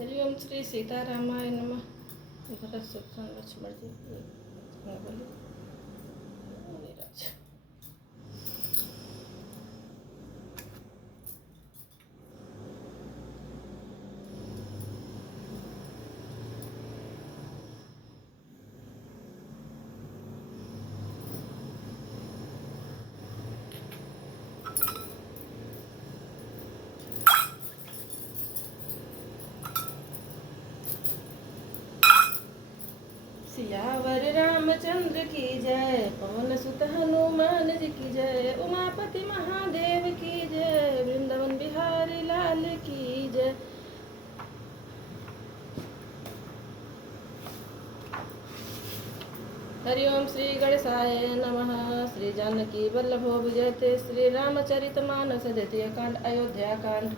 हरिओम श्री सीतारामाय नमः। भरत शत्रुघ्न लक्ष्मण जी बोले नीरज। सियावर रामचंद्र की जय, पवन सुत हनुमान जी की जय, उमापति महादेव की जय, वृंदावन बिहारी लाल की जय। हरिओम श्री गणेशाय नमः। श्री जानकी वल्लभो विजयते, श्री रामचरित मानस द्वितीय कांड अयोध्या कांड।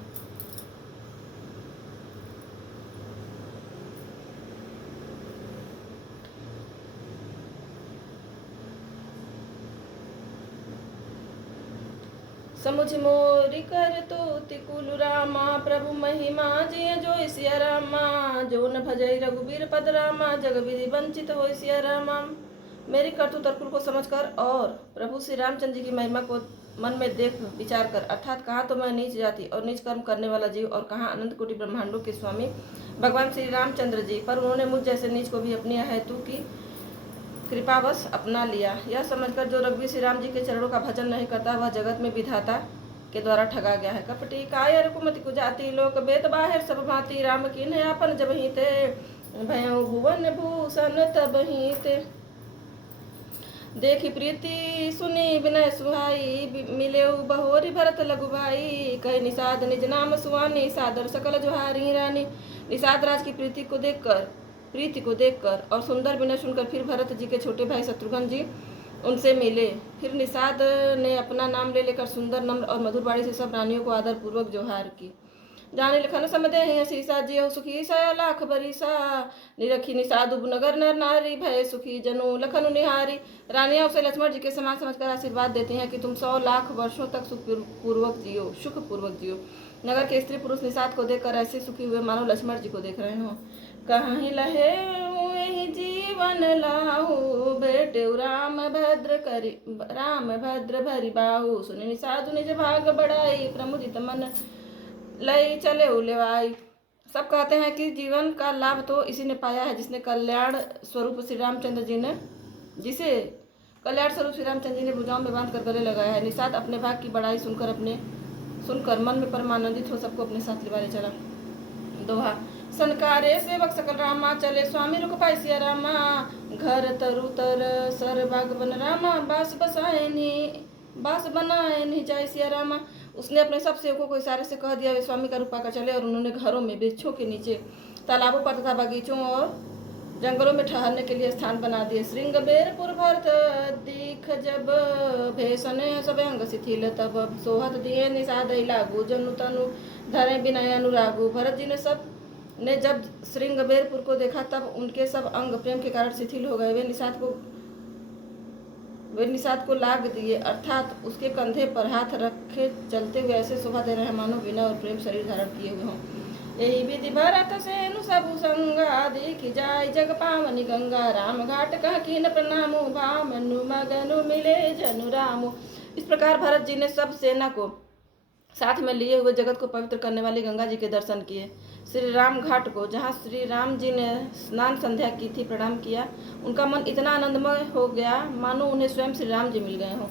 समुझ मोरी कर तो तिकुल रामा, प्रभु महिमा जिय जो सिया रामा, जो न भजई रघुबीर पद रामा, जग विधि वंचित हो सिया रामा। मेरी करतूत और कुल को समझकर और प्रभु श्री रामचंद्र जी की महिमा को मन में देख विचार कर, अर्थात कहाँ तो मैं नीच जाति और नीच कर्म करने वाला जीव और कहाँ अनंत कोटि ब्रह्मांडों के स्वामी भगवान श्री रामचंद्र जी, पर उन्होंने मुझ जैसे नीच को भी अपनी हेतु की कृपावश अपना लिया। यह समझकर जो रघुवीर श्री राम जी के चरणों का भजन नहीं करता वह जगत में विधाता के द्वारा ठगा गया है। कपटी कायर कुमति कुजाति, लोक बेत बाहिर सब भांति, राम की नयापन जब ही ते, भयउ भुवन भूषण तब ही ते। देखी प्रीति सुनी विनय सुहाई, मिले बहोरी भरत लघु भाई, कहे निषाद निज नाम सुहानी, सादर सकल जोहारी रानी। निषाद राज की प्रीति को देखकर और सुंदर विनय सुनकर फिर भरत जी के छोटे भाई शत्रुघ्न जी उनसे मिले। फिर निषाद ने अपना नाम ले लेकर सुंदर नम्र और मधुर बाणी से सब रानियों को आदर पूर्वक जोहार की। जाने लखन समदे शीसा जियो सुखी सा लाख बरिसा, निरखी निषाद नगर नर नारी, भय सुखी जनु लखन निहारी। रानियां उसे लक्ष्मण जी के समान समझकर आशीर्वाद देती हैं कि तुम 100 लाख वर्षों तक सुख पूर्वक जियो। नगर के स्त्री पुरुष निषाद को देखकर ऐसे सुखी हुए मानो लक्ष्मण जी को देख रहे हो। कहीं लहे हुए जीवन लाहू, बेटे राम भद्र भरी बाहू, सुनि निषाद निज भाग बढ़ाई, प्रमुदित मन लई चले उलेवाई। सब कहते हैं कि जीवन का लाभ तो इसी ने पाया है जिसे कल्याण स्वरूप श्री रामचंद्र जी ने भुजाओं में बांध कर गले लगाया है। निषाद अपने भाग की बड़ाई सुनकर मन में परमानंदित हो सबको अपने साथ लिवाले चला। दोहा। सनकारे सेवक सकल रामा, चले स्वामी रुक पाई सिया रामा, घर तरु तर सर बाग बन रामा, बास बनाए नहीं जाए सिया रामा। उसने अपने सब सेवकों को इशारे से कह दिया वे स्वामी का रूप पाकर चले, और उन्होंने घरों में, वृक्षों के नीचे, तालाबों पर तथा बगीचों और जंगलों में ठहरने के लिए स्थान बना दिए। श्रृंग बेरपुर भरत दीख जब, भेषने सब अंग शिथिल तब, सोहत दिए निषाद लागू, जनु तनु धरे विनय अनुरागु। भरत जी ने जब श्रृंगबेरपुर को देखा तब उनके सब अंग प्रेम के कारण शिथिल हो गए। वे निषाद को लाग दिए, अर्थात उसके कंधे पर हाथ रखे चलते हुए ऐसे शोभा दे रहे मानो विनय और प्रेम शरीर धारण किए हुए हों। यही विधि भरत सेनु सबु संगा, देखी जाय जग पावनी गंगा, राम घाट कह कीन प्रणामु, भामनु मगनु मिले जनु रामु। इस प्रकार भरत जी ने सब सेना को साथ में लिए हुए जगत को पवित्र करने वाली गंगा जी के दर्शन किए। श्री राम घाट को, जहाँ श्री राम जी ने स्नान संध्या की थी, प्रणाम किया। उनका मन इतना आनंदमय हो गया मानो उन्हें स्वयं श्री राम जी मिल गए हों।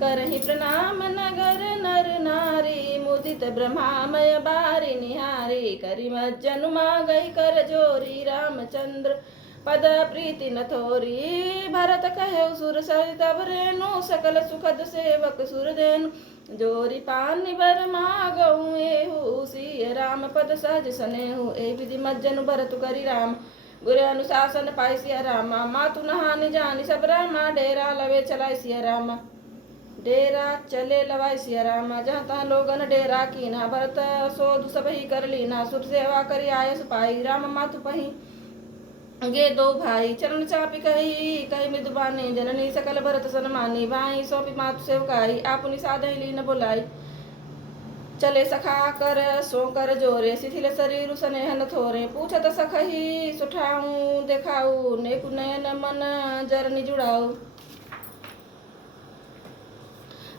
करहि प्रणाम नगर नर नारी, मुदित ब्रह्मामय बारी निहारी, करि मज्जनु मागई कर जोरी, रामचंद्र पद प्रीति न थोरी। भरत कहे सुर सरित रेणु, सकल सुखद सेवक सुरदेनु, जोरी पानी बर मागऊ एहू, सिय राम पद सहज सनेहू। ए विधि मज्जनु भरत करी राम, गुरु अनुशासन पाई सिया रामा, मातु नहानि जानी सब रामा, डेरा लवे चलाई सिया रामा, डेरा चले लवाई सिया रामा। जहाँ तहाँ लोगन डेरा कीना, भरत सोधु सब ही कर लीना, सुर सेवा करी आयस पाई, राम मातु पही गे दो भाई, चरण चापी कही मृदुबानी, जननी सकल भरत सनमानी, भाई सौंपी मातु सेवकाई, आप निषाद लीन बोलाई, चले सखा कर सो कर जोरे शिथिल शरीर स्नेहन थोरे पूछत सखही सुठाऊं देखाऊ नेकु नयन मन जरनि जुड़ाऊ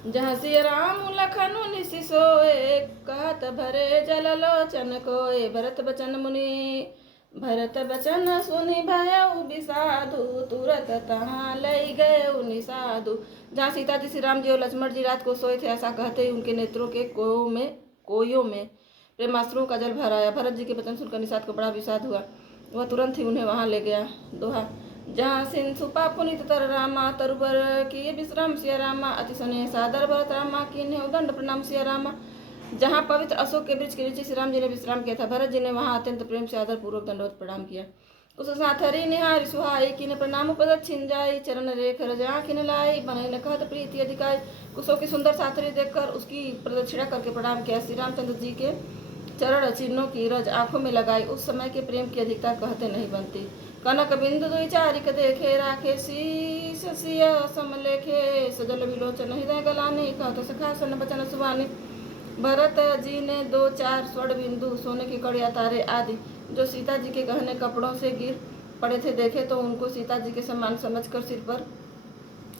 जहाँ सिय राम लखन निसि सोए कहत भरे जल लोचन कोय भरत बचन सुनि भयउ बिसाधु तुरत तहाँ लई गए निसाधु। जहाँ सीता जी श्री राम जी और लक्ष्मण जी रात को सोए थे, ऐसा कहते ही उनके नेत्रों के कोयों में प्रेमाश्रुओं का जल भर आया। भरत जी के वचन सुनकर निषाद को बड़ा विषाद हुआ, वह तुरंत ही उन्हें वहां ले गया। दोहा जहाँ सिंह छुपा पुनित तर रामा तरुबर किए विश्राम सिया रामा अति स्नेह सादर भरत रामा किन्हे दंड प्रणाम सिया रामा। जहाँ पवित्र अशोक के वृक्ष के नीचे श्री राम जी ने विश्राम किया था, भरत जी ने वहां अत्यंत प्रेम से आदर पूर्वक दंडवत प्रणाम किया। उस साथरी निहारी सुहाई किन प्रणाम पद छिन जाई चरण रेख रजा किन लाई बनई न कहत प्रीति अधिकाई। कुशों की सुंदर साथरी देखकर उसकी प्रदक्षिणा करके प्रणाम किया। श्री रामचंद्र जी के चरण चिन्हों की रज आंखों में लगाई। उस समय के प्रेम की अधिकता कहते नहीं बनती। कनक बिंदु दुई चारिक देखे राखे शीश सिय समलेखे सजल विलोचन हृदय गलाने कहत सखा सन बचन सुबानी। भरत जी ने 2-4 स्वर्ण बिंदु सोने की कड़िया तारे आदि जो सीता जी के गहने कपड़ों से गिर पड़े थे देखे तो उनको सीता जी के समान समझकर सिर पर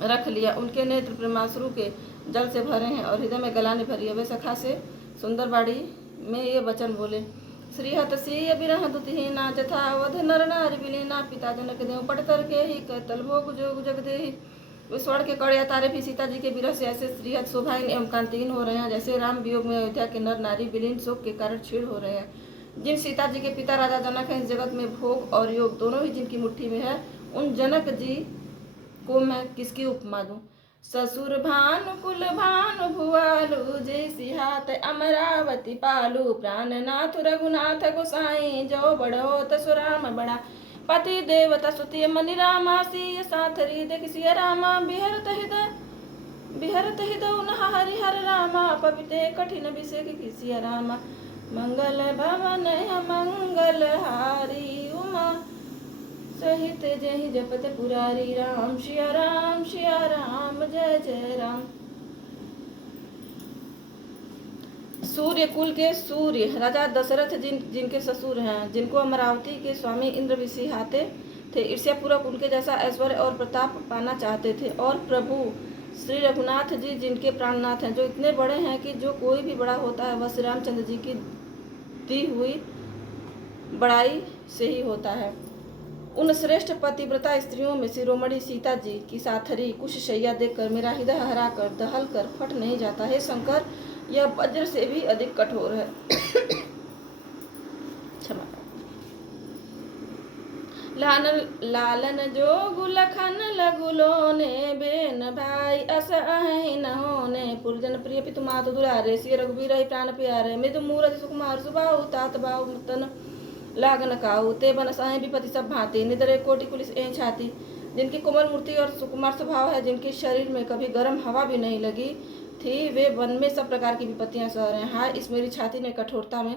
रख लिया। उनके नेत्र प्रेमाश्रु के जल से भरे हैं और हृदय में गलाने भरी है। वे सखा से सुंदर बाड़ी में ये वचन बोले, श्रीहत सिय बिरह दुतिहीना जथावध नर नारी विलीना पिता जनक देव पटतर के ही कतल भोग जोग जग देहि। स्वर्ण के कड़िया तारे भी सीता जी के विरह से ऐसे श्रीहत शोभाहीन एवं कांतिहीन हो रहे हैं जैसे राम वियोग में अयोध्या के नर नारी विलीन शोक के कारण छीड़ हो रहे हैं। जिन सीता जी के पिता राजा जनक हैं, इस जगत में भोग और योग दोनों ही जिनकी मुट्ठी में है, उन जनक जी को मैं किसकी उपमा दूं। ससुर भानु कुल भानु भुआलु जय सिहात अमरावती पालू प्राणनाथ रघुनाथ गोसाई जो बड़ो तसुराम बड़ा पति देवता सुति मनि रामा सिय साथरी देख सिय रामा बिहरत हृदय उन्हा हरिहर रामा पविते कठिन विषेक सिय रामा मंगल भवन मंगल हारी उमा सहित जय जपत पुरारी राम राम जय जय राम। सूर्य कुल के सूर्य राजा दशरथ जिनके ससुर हैं, जिनको अमरावती के स्वामी इंद्र विसिहाते थे, ईर्ष्यापूर्वक उनके जैसा ऐश्वर्य और प्रताप पाना चाहते थे। और प्रभु श्री रघुनाथ जी जिनके प्राणनाथ हैं, जो इतने बड़े हैं कि जो कोई भी बड़ा होता है वह श्री रामचंद्र जी की दी हुई बड़ाई से ही होता है। उन श्रेष्ठ पतिव्रता स्त्रियों में शिरोमणि सीता जी की साथरी कुश शैया देखकर मेरा हृदय हरा कर दहल कर फट नहीं जाता है। शंकर, यह वज्र से भी अधिक कठोर है। क्षमा। लालन जोगु लखन लगुलो ने बेन भाई अस अहि न होने पुरजन प्रिय पितु मातु दुलारे सिय रघुबीर प्राण प्यारे मृदु मूरति सुकुमार सुबाहु तात बाहु तन लागन काऊ ते बन सहे विपति सब भांति निदरे कोटि कुलिस ए छाती। जिनकी कोमल मूर्ति और सुकुमार स्वभाव है, जिनके शरीर में कभी गर्म हवा भी नहीं लगी थी, वे वन में सब प्रकार की विपत्तियां सह रहे हैं। हाय, इस मेरी छाती ने कठोरता में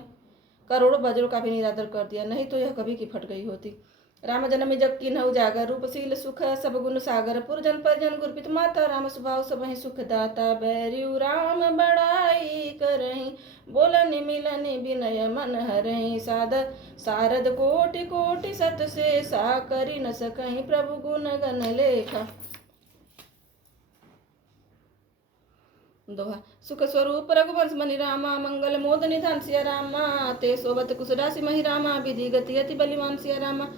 करोड़ों वज्रों का भी निरादर कर दिया, नहीं तो यह कभी की फट गई होती। राम जन्म जग की न उजागर रूपशील सुख सब गुण सागर पुरजन परिजन गुरपित माता राम स्वभाव सब ही सुख दाता बैरियु राम बड़ाई करही बोलनि मिलनि विनय मन हरहि सारद कोटि कोटि सत से सा करी न सकहि प्रभु गुण गण लेखा। दोहा सुख स्वरूप रघुवंश मनि रामा मंगल मोद निधान सिया रामा ते सोबत कुश राशि महि रामा विधि गति अति बलिवान सिया रामा।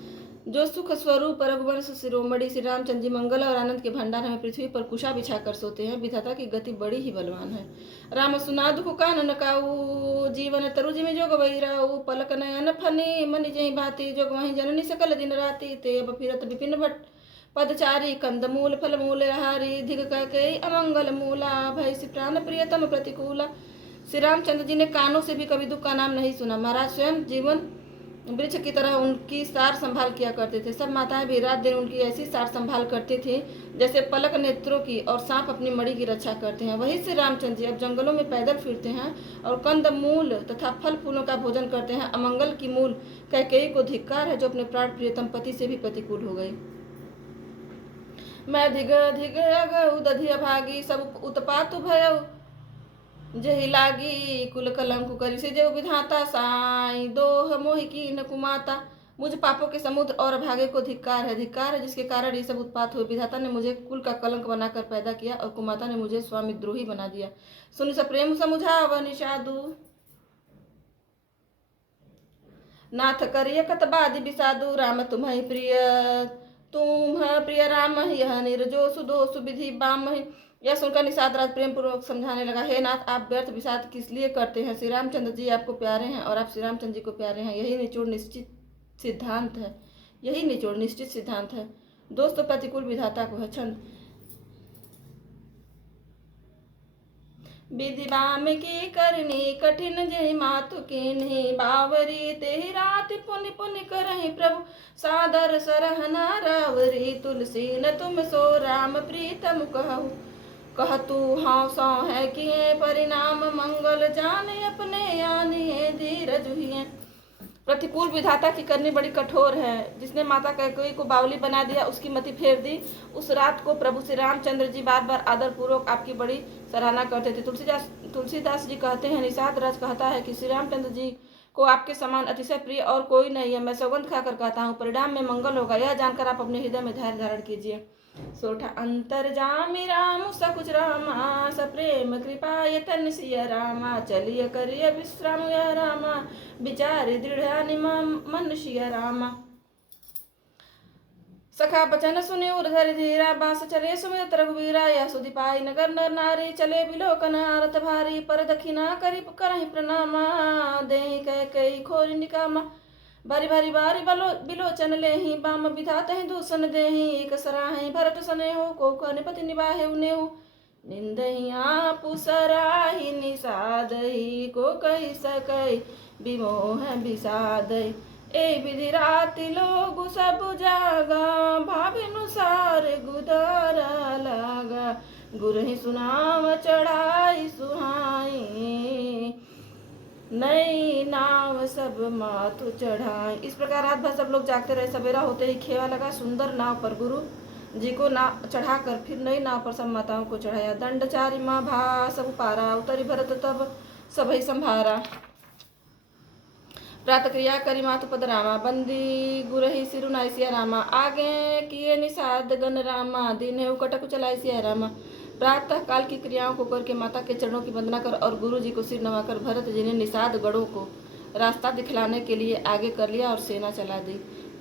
जो सुख स्वरूप रघुवंश शिरोमणि श्री रामचंद्र जी मंगल और आनंद के भंडार हमें पृथ्वी पर कुशा बिछा कर सोते हैं, विधाता की गति बड़ी ही बलवान है। राम सुना दुख कान नकाऊ जीवन तरु जिमि जोग वही राऊ पलक नयन फनी मनि जही भांति जोग वही जननी सकल दिन राति ते अब फिरत विपिन भट पदचारी कंद मूल फल मूल हारी धिग कई अमंगल मूला भय श्री प्राण प्रियतम प्रतिकूला। श्री रामचंद्र जी ने कानों से भी कभी दुख का नाम नहीं सुना। महाराज स्वयं जीवन वृक्ष की तरह उनकी सार संभाल किया करते थे। सब माताएं भी रात दिन उनकी ऐसी सार संभाल करती थी जैसे पलक नेत्रों की और सांप अपनी मणि की रक्षा करते हैं। वही श्री रामचंद्र जी अब जंगलों में पैदल फिरते हैं और कंद मूल तथा फल फूलों का भोजन करते हैं। अमंगल की मूल कैकेयी को धिक्कार है जो अपने प्राण प्रियतम पति से भी प्रतिकूल हो गई। मैं धिग धिग अगऊ दधि अभागी सब उत्पात भयऊ जही लागी कुल कलंक करी से जो विधाता साई दोह मोहि कीन कुमाता। मुझ पापों के समुद्र और भागे को धिक्कार है जिसके कारण ये सब उत्पात हुए। विधाता ने मुझे कुल का कलंक बनाकर पैदा किया और कुमाता ने मुझे स्वामी द्रोही बना दिया। सुन स प्रेम समुझाव निषादु नाथ करिय कतबादि विषादु। राम तुम्हें प्रिय राम यह निर्जो सुदोष विधि बाम। यह सुनकर निषाद राज प्रेम पूर्वक समझाने लगा, हे नाथ आप व्यर्थ विषाद किस लिए करते हैं। श्री रामचंद्र जी आपको प्यारे हैं और आप श्री रामचंद्र जी को प्यारे हैं। यही निचोड़ निश्चित सिद्धांत है। दोस्तों प्रतिकूल विधाता को है छंद। विधि बाम की करनी कठिन जय मातु किन्ही। बावरी तेहि रात पुनि पुनि करहि प्रभु। सादर सरहना रावरी तुलसी न तुम सो राम प्रीतम कहु। कहतु हाँ सौ है किए परिणाम मंगल जाने अपने आनिए धीरज हुए। प्रतिकूल विधाता की करनी बड़ी कठोर है। जिसने माता कैकेयी को बावली बना दिया उसकी मति फेर दी। उस रात को प्रभु श्री रामचंद्र जी बार बार आदर पूर्वक आपकी बड़ी सराहना करते थे। तुलसीदास जी कहते हैं, निषाद राज कहता है कि श्री रामचंद्र जी को आपके समान अतिशय प्रिय और कोई नहीं है। मैं सौगंध खाकर कहता हूँ परिणाम में मंगल होगा। यह जानकर आप अपने हृदय में धैर्य धारण कीजिए। सोठा अंतर जामि राम सकुच रामा। सप्रेम कृपा यतन सिय रामा। चलिय करिय विश्राम यह रामा। विचार दृढ़ मन सिय रामा। सखा बचन सुनि उर्धर धीरा। बास चले सुमित रघुवीरा। यह सुधि पाई नगर नर नारी। चले बिलोकन आरत भारी। पर दखिना करी करहि प्रणामा। देहि कैकेयी खोरि निकामा। बारी बिलोचन लेहि। बाम विधात ही दूषण देहि। एक सराहि भरत सनेहु। को निपति निवाहे उनेहु। निंदहि आपु सराहि निषादहि। को कहि सकै विमोह विषादहि। ए विधि राति लोग सब जागा। भावेनुसार गुदरा लागा। गुरहि सुनाव चढ़ाई सुहाई। नई नाव सब मातु चढ़ाई। इस प्रकार रात भर सब लोग जागते रहे। सवेरा होते ही खेवा लगा। सुंदर नाव पर गुरु जी को नाव चढ़ाकर फिर नई नाव पर सब माताओं को चढ़ाया। दंडचारी माँ भा सब पारा। उतरी भरत तब सभई संभारा। प्रातः क्रिया करी मातु पद रामा। बंदी गुरहि सिरुनाई सिया रामा। आगे किए निषाद गण रामा। दिन कटक चलाई सिया रामा। प्रातः काल की क्रियाओं को करके माता के चरणों की वंदना कर और गुरु जी को सिर नवाकर भरत जी ने निषाद गढ़ों को रास्ता दिखलाने के लिए आगे कर लिया और सेना चला दी।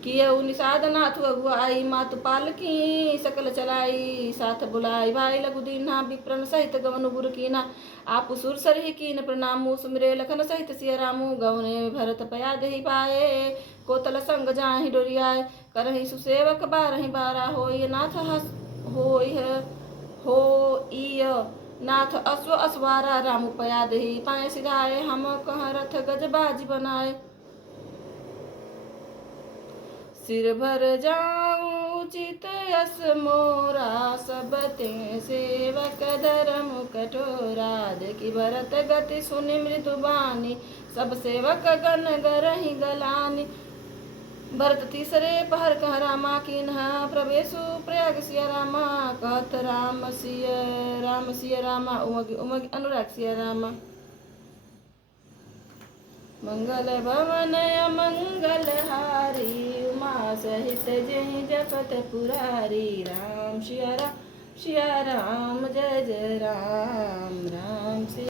किए निषाद नाथ अगुआई। मातु पालकी सकल चलाई। साथ बुलाई भाई लघु दीना। विप्रन सहित गवनु गुरु कीना। आप सुर सरहि कीन प्रणामु। सुमिरे लखन सहित सिय रामु। गवने भरत पया दही पाए। कोतल संग जाहि डोरियाए। करहि सुसेवक बारहि बारा। होय नाथ नाथ अश्व अश्वारा। रामु पया दही पाए सिधाए। हम कह रथ गज बाजी बनाए। सिर भर जाऊं चित यस मोरा। सब ते सेवक धर्म कठोरा। देखी भरत गति सुनि मृदु बानी। सब सेवक गण गरहि गलानी। भरत तीसरे पहर कह रामा कीन्ह। प्रवेशु प्रयाग सिया रामा। कहत राम सिय रामा। उमग अनुराग सिया रामा। मंगल भवन अमंगल हारी। उमा सहित जय जपत पुरारी। राम सिया राम जय जय राम। राम सिया